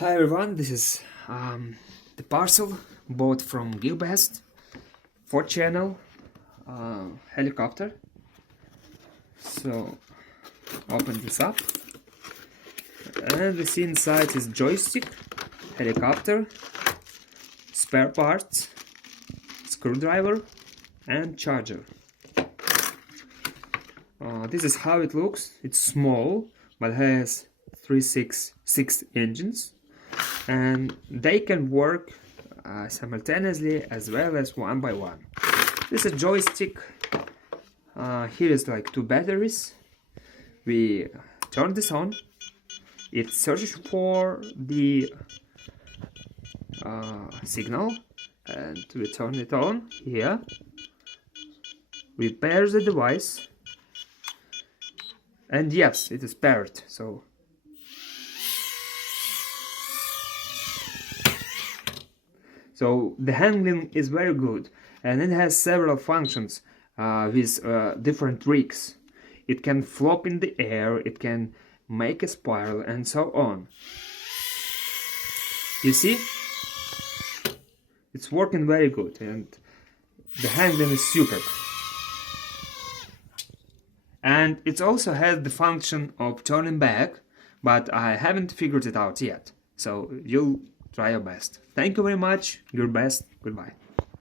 Hi everyone, this is the parcel bought from GearBest 4-channel helicopter. So open this up and we see inside is joystick, helicopter, spare parts, screwdriver and charger. This is how it looks. It's small but has 366 engines. And they can work simultaneously as well as one by one. This is a joystick. Here is like 2 batteries. We turn this on. It searches for the signal and we turn it on here. We pair the device and yes, it is paired. So the handling is very good and it has several functions with different tricks. It can flop in the air, it can make a spiral and so on. You see? It's working very good and the handling is super. And it also has the function of turning back, but I haven't figured it out yet. So you'll try your best. Thank you very much. Your best. Goodbye.